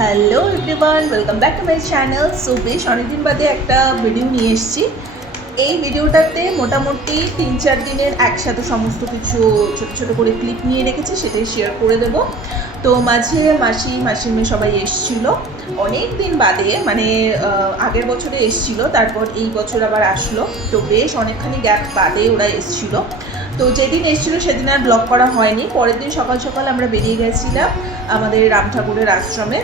Hello everyone, welcome back to my channel. So বেশ অনেকদিন বাদে একটা ভিডিও নিয়ে এসেছি। এই ভিডিওটাতে মোটামুটি 3-4 দিনের একসাথে সমস্ত কিছু ছোটো ছোটো করে ক্লিপ নিয়ে রেখেছি, সেটাই শেয়ার করে দেবো। তো মাঝে মাসিমে সবাই এসেছিলো অনেক দিন বাদে, মানে আগের বছরে এসেছিলো, তারপর এই বছর আবার আসলো। তো বেশ অনেকখানি গ্যাপ বাদে ওরা এসেছিলো। তো যেদিন এসেছিলো সেদিন আর ব্লগ করা হয়নি। পরের দিন সকাল সকাল আমরা বেরিয়ে গেছিলাম আমাদের রাম ঠাকুরের আশ্রমে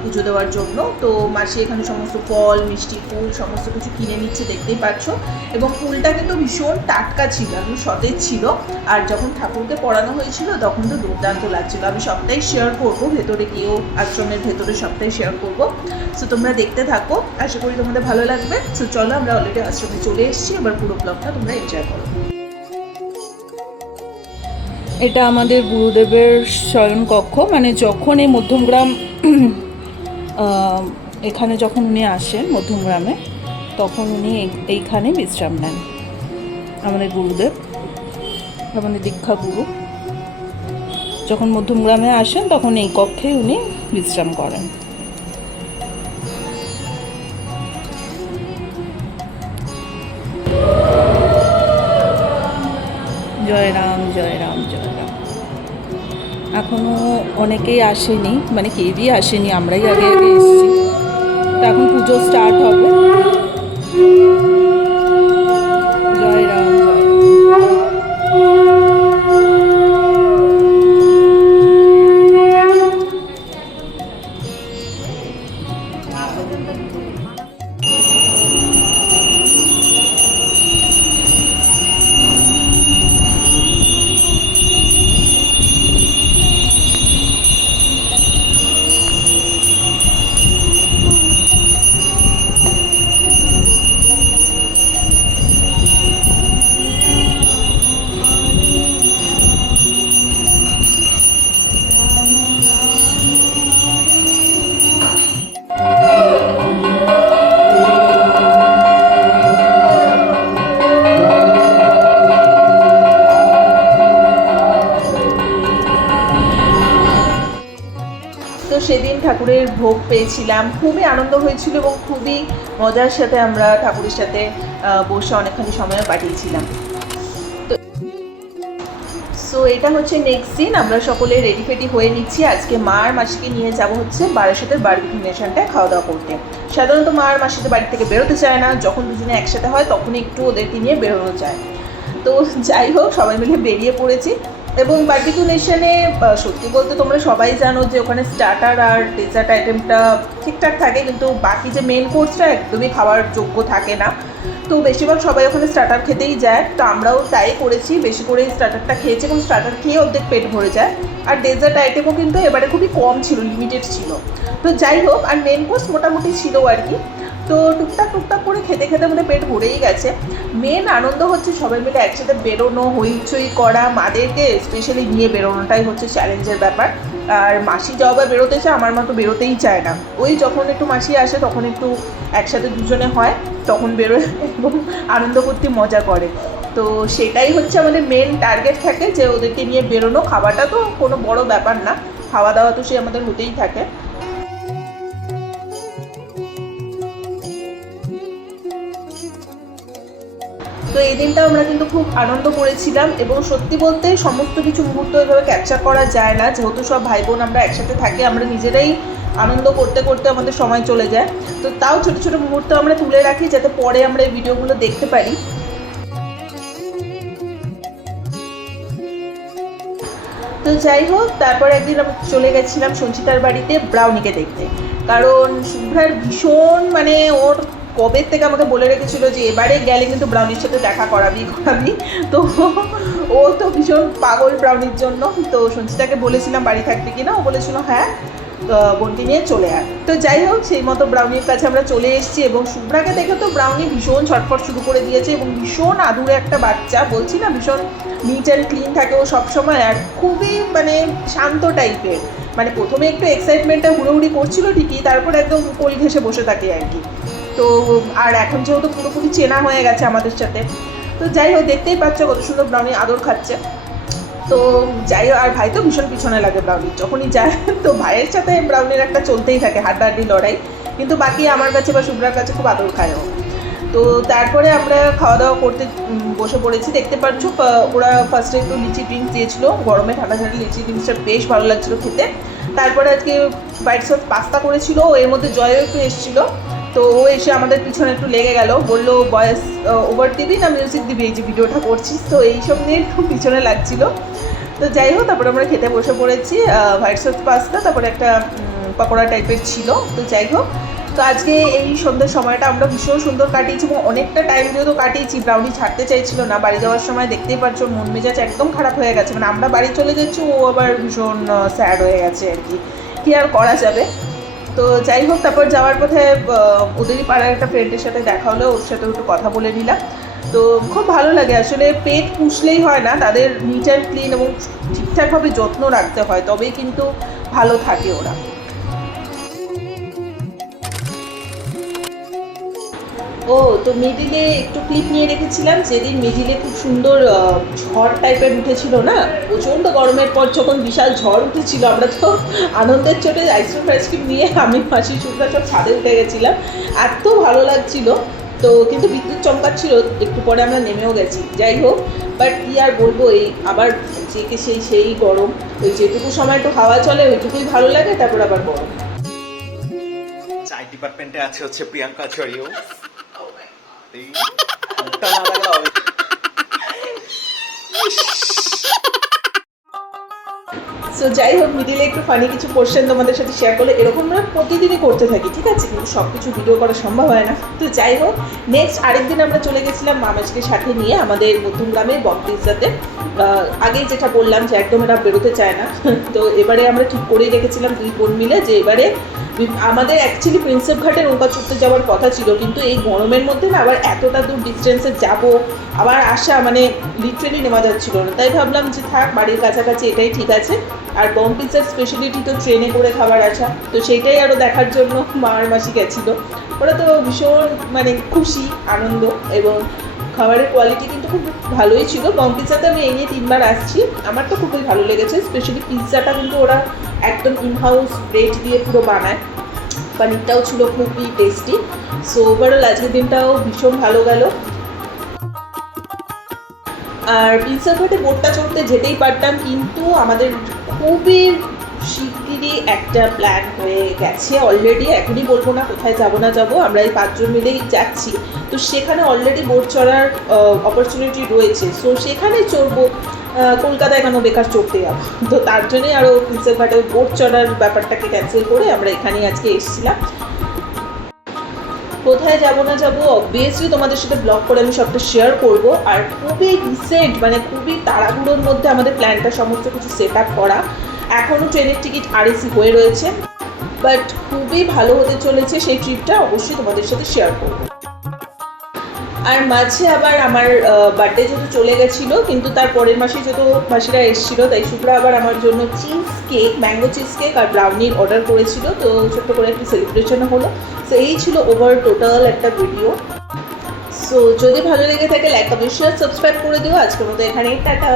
পুজো দেওয়ার জন্য। তো মাসি এখানে সমস্ত ফল, মিষ্টি, ফুল সমস্ত কিছু কিনে নিচ্ছে, দেখতেই পাচ্ছ। এবং ফুলটা কিন্তু ভীষণ টাটকা ছিল, একদম সতেজ ছিল। আর যখন ঠাকুরকে পড়ানো হয়েছিল তখন তো দুর্দান্ত লাগছিল। আমি সবটাই শেয়ার করবো, ভেতরে গিয়েও আশ্রমের ভেতরে সবটাই শেয়ার করবো। সো তোমরা দেখতে থাকো, আশা করি তোমাদের ভালো লাগবে। সো চলো, আমরা অলরেডি আশ্রমে চলে এসেছি, এবার পুরো ব্লগটা তোমরা এনজয় করো। এটা আমাদের গুরুদেবের শয়ন কক্ষ, মানে যখন এই মধ্যমগ্রাম এখানে যখন উনি আসেন মধ্যমগ্রামে, তখন উনি এইখানে বিশ্রাম নেন। আমাদের গুরুদেব, আমাদের দীক্ষা গুরু যখন মধ্যমগ্রামে আসেন তখন এই কক্ষে উনি বিশ্রাম করেন। জয় রাম, জয় রাম, জয় রাম। এখনও অনেকেই আসেনি, মানে কেউই আসেনি, আমরাই আগে আগে এসেছি। তো এখন পুজো স্টার্ট হবে। জয় রাম, জয় তো সেদিন ঠাকুরের ভোগ পেয়েছিলাম, খুবই আনন্দ হয়েছিল এবং খুবই মজার সাথে আমরা ঠাকুরের সাথে বসে অনেকখানি সময় কাটিয়েছিলাম। তো সো এটা হচ্ছে নেক্সট দিন, আমরা সকলে রেডি ফেডি হয়ে নিচ্ছি। আজকে মা আর মাসিকে নিয়ে যাব হচ্ছে বারাসাতের বারবিকিউ নেশনটায় খাওয়া দাওয়া করতে। সাধারণত মা আর মাসিতে বাড়ি থেকে বেরোতে চায় না, যখন দুজনে একসাথে হয় তখনই একটু ওদেরকে নিয়ে বেরোনো যায়। তো যাই হোক, সবাই মিলে বেরিয়ে পড়েছি। এবং বারবিকিউ নেশনে সত্যি বলতে তোমরা সবাই জানো যে ওখানে স্টার্টার আর ডেজার্ট আইটেমটা ঠিকঠাক থাকে, কিন্তু বাকি যে মেন কোর্সটা একদমই খাওয়ার যোগ্য থাকে না। তো বেশিরভাগ সবাই ওখানে স্টার্টার খেতেই যায়, তো আমরাও তাই করেছি, বেশি করে স্টার্টারটা খেয়েছি এবং স্টার্টার খেয়ে অর্ধেক পেট ভরে যায়। আর ডেজার্ট আইটেমও কিন্তু এবারে খুবই কম ছিল, লিমিটেড ছিল। তো যাই হোক, আর মেন কোর্স মোটামুটি ছিল আর কি। তো টুকটাক টুকটাক করে খেতে খেতে আমাদের পেট ভরেই গেছে। মেন আনন্দ হচ্ছে সবাই মিলে একসাথে বেরোনো, হইচই করা, মাদেরকে স্পেশালি নিয়ে বেরোনোটাই হচ্ছে চ্যালেঞ্জের ব্যাপার। আর মাসি যাওয়া বেরোতে চায়, আমার মতো বেরোতেই চায় না। ওই যখন একটু মাসি আসে তখন একটু একসাথে দুজনে হয়, তখন বেরোয় এবং আনন্দ করতে মজা করে। তো সেটাই হচ্ছে আমাদের মেন টার্গেট থাকে, যে ওদেরকে নিয়ে বেরোনো। খাওয়াটা তো কোনো বড় ব্যাপার না, খাওয়া দাওয়া তো সে আমাদের হতেই থাকে। তো এই দিনটা আমরা কিন্তু খুব আনন্দ করেছিলাম এবং সত্যি বলতে সমস্ত কিছু মুহূর্ত এভাবে ক্যাপচার করা যায় না, যেহেতু সব ভাই বোন আমরা একসাথে থাকি, আমরা নিজেরাই আনন্দ করতে করতে আমাদের সময় চলে যায়। তো তাও ছোটো ছোটো মুহূর্ত আমরা তুলে রাখি, যাতে পরে আমরা এই ভিডিওগুলো দেখতে পারি। তো যাই হোক, তারপর একদিন আমি চলে গেছিলাম সঞ্চিতার বাড়িতে ব্রাউনিকে দেখতে। কারণ শুভ্রার ভীষণ, মানে ওর কবে থেকে আমাকে বলে রেখেছিল যে এবারে গেলে কিন্তু ব্রাউনির সাথে দেখা করাবি। তো ও তো ভীষণ পাগল ব্রাউনির জন্য। তো সঞ্চিতাকে বলেছিলাম বাড়ি থাকবে কিনা, ও বলেছিল হ্যাঁ, বোনটি নিয়ে চলে আয়। তো যাই হোক, সেই মতো ব্রাউনির কাছে আমরা চলে এসেছি এবং শুভ্রাকে দেখে তো ব্রাউনি ভীষণ ছটফট শুরু করে দিয়েছে এবং ভীষণ আদুরে একটা বাচ্চা, বলছি না, ভীষণ নিট অ্যান্ড ক্লিন থাকে ও সবসময়, আর খুবই মানে শান্ত টাইপের। মানে প্রথমে একটু এক্সাইটমেন্টটা হুড়োহুড়ি করছিল ঠিকই, তারপর একদম কোল ঘেঁষে বসে থাকে আর কি। তো আর এখন যেহেতু পুরোপুরি চেনা হয়ে গেছে আমাদের সাথে, তো যাই হোক, দেখতেই পাচ্ছ কত সুন্দর ব্রাউনি আদর খাচ্ছে। তো যাই হোক, আর ভাই তো ভীষণ পিছনে লাগে ব্রাউনির, যখনই যায় তো ভাইয়ের সাথে ব্রাউনির একটা চলতেই থাকে হাড্ডাহাড্ডি লড়াই, কিন্তু বাকি আমার কাছে বা শুভ্রার কাছে খুব আদর খায় ও। তো তারপরে আমরা খাওয়া দাওয়া করতে বসে পড়েছি। দেখতে পাচ্ছ ওরা ফার্স্টে একটু লিচি ড্রিঙ্কস দিয়েছিলো, গরমে ঠান্ডা ঠান্ডা লিচি ড্রিঙ্কসটা বেশ ভালো লাগছিলো খেতে। তারপরে আজকে হোয়াইট সস পাস্তা করেছিল, এর মধ্যে জয়ও একটু এসেছিলো, তো ও এসে আমাদের পিছনে একটু লেগে গেল, বললো ভয়েস ওভার দিবি না মিউজিক দিবি, এই যে ভিডিওটা করছিস, তো এইসব নিয়ে একটু পিছনে লাগছিলো। তো যাই হোক, তারপরে আমরা খেতে বসে পড়েছি হোয়াইট সস পাস্তা, তারপরে একটা পকোড়া টাইপের ছিল। তো যাই হোক, তো আজকে এই সন্ধ্যের সময়টা আমরা ভীষণ সুন্দর কাটিয়েছি এবং অনেকটা টাইম যেহেতু কাটিয়েছি, ব্রাউনি ছাড়তে চাইছিল না। বাড়ি যাওয়ার সময় দেখতেই পাচ্ছ মন মেজাজ একদম খারাপ হয়ে গেছে, মানে আমরা বাড়ি চলে যাচ্ছি, ও আবার ভীষণ স্যাড হয়ে গেছে আর কি আর করা যাবে। তো যাই হোক, তারপর যাওয়ার পথে ওদেরই পাড়ার একটা ফ্রেন্ডের সাথে দেখা হলো, ওর সাথে একটু কথা বলে নিলাম। তো খুব ভালো লাগে আসলে, পেট পুষলেই হয় না, তাদের নিট অ্যান্ড ক্লিন এবং ঠিকঠাকভাবে যত্ন রাখতে হয়, তবেই কিন্তু ভালো থাকে ওরা। ও তো মিডিলে একটু ক্লিপ নিয়ে রেখেছিলাম, যেদিন মিডিলে খুব সুন্দর ঝড় টাইপের উঠেছিল না, প্রচণ্ড গরমের পর যখন বিশাল ঝড় উঠেছিল, আমরা তো আনন্দের চোটে আইসক্রিম ফাইসক্রিম নিয়ে আমি মাসি শুভ্রা সব ছাদে উঠে গেছিলাম, এত ভালো লাগছিল। তো কিন্তু বিদ্যুৎ চমকাচ্ছিল, একটু পরে আমরা নেমেও গেছি। যাই হোক, বাট কী আর বলবো, এই আবার যে সেই গরম, ওই যেটুকু সময় একটু হাওয়া চলে ওইটুকুই ভালো লাগে, তারপর আবার গরম। চাই ডিপার্টমেন্টে আছে হচ্ছে প্রিয়াঙ্কা আচার্য। সো যাই হোক, মিডিলে একটু ফানি কিছু কোশ্চেন তোমাদের সাথে শেয়ার করলে, এরকম আমরা প্রতিদিনই করতে থাকি, ঠিক আছে, কিন্তু সব কিছু ভিডিও করা সম্ভব হয় না। তো যাই হোক, নেক্সট আরেকদিন আমরা চলে গেছিলাম মামাজকে সাথে নিয়ে আমাদের নতুন গ্রামে বক পিৎজাতে। আগেই যেটা বললাম যে একদম এরা বেরোতে চায় না, তো এবারে আমরা ঠিক করেই রেখেছিলাম দুই বোন মিলে যে এবারে আমাদের অ্যাকচুয়ালি প্রিন্সেপ ঘাটে নৌকা চড়তে যাওয়ার কথা ছিল, কিন্তু এই গরমের মধ্যে না আবার এতটা দূর ডিস্টেন্সে যাব আবার আসা, মানে লিটারেলি নেওয়া যাচ্ছিল না, তাই ভাবলাম যে থাক, বাড়ির কাছাকাছি এটাই ঠিক আছে। আর বম পিৎজার স্পেশালিটি তো ট্রেনে করে খাবার আসা, তো সেইটাই আরও দেখার জন্য মা আর মাসি গেছিলো। ওরা তো ভীষণ মানে খুশি, আনন্দ, এবং খাবারের কোয়ালিটি কিন্তু খুব ভালোই ছিল। বম পিৎজাতে আমি এই নিয়ে 3 বার আসছি, আমার তো খুবই ভালো লেগেছে। স্পেশালি পিৎজাটা কিন্তু ওরা একদম ইনহাউস ব্রেড দিয়ে পুরো বানায়, পানিরটাও ছিল খুবই টেস্টি। সো ওভারঅল আজকের দিনটাও ভীষণ ভালো গেল। আর পিৎজা ঘাটে বোটটা চড়তে যেতেই পারতাম, কিন্তু আমাদের খুবই শিগগিরই একটা প্ল্যান হয়ে গেছে অলরেডি, এখনই বলবো না কোথায় যাবো না যাবো, আমরা এই 5 জন মিলেই যাচ্ছি। তো সেখানে অলরেডি বোট চড়ার অপরচুনিটি রয়েছে, সো সেখানে চড়বো, কলকাতায় কেন বেকার চড়তে যাবো। তো তার জন্যই আরও পিৎজা ঘাটে বোট চড়ার ব্যাপারটাকে ক্যান্সেল করে আমরা এখানেই আজকে এসেছিলাম। কোথায় যাবো না যাবো অবভিয়াসলি তোমাদের সাথে ব্লগ করে আমি সবটা শেয়ার করবো। আর খুবই রিসেন্ট, মানে খুবই তাড়াহুড়োর মধ্যে আমাদের প্ল্যানটা সমস্ত কিছু সেট আপ করা, এখনও ট্রেনের টিকিট আরএসি হয়ে রয়েছে, বাট খুবই ভালো হতে চলেছে সেই ট্রিপটা, অবশ্যই তোমাদের সাথে শেয়ার করবো। আর মাঝে আবার আমার বার্থডে যেহেতু চলে গেছিলো, কিন্তু তার পরের মাসে যেহেতু মাসিরা এসেছিলো, তাই শুভ্রা আবার আমার জন্য cheese cake, mango cheese cake আর ব্রাউনির অর্ডার করেছিল, তো ছোট্ট করে একটু সেলিব্রেশনও হলো। সো এই ছিল ওভার টোটাল একটা ভিডিও। সো যদি ভালো লেগে থাকে লাইক কমেন্ট শেয়ার সাবস্ক্রাইব করে দিও। আজকের মতো এখানেই টাটা।